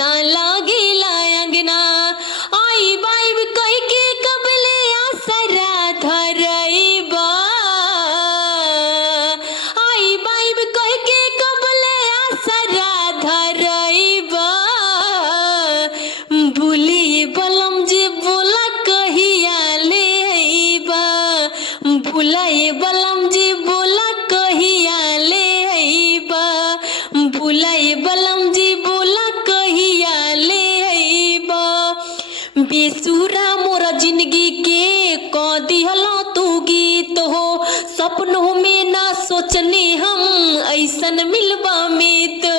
ना लागेला अंगना। आई बाइब कह के कबले आसरा धरइबा। आई बाइब कह के कबले आसरा धरइबा। भूलिए बलम जे बोला कहिया ले अइबा। भुलाए बलम जी बोला कहिया ले अइबा। भुलाए बलम जी बोला कहिया ले अइबा। बेसुरा मोरा जिंदगी के क दिहला तू गीत हो। सपनों में ना सोचने हम ऐसन मिलबा में तो।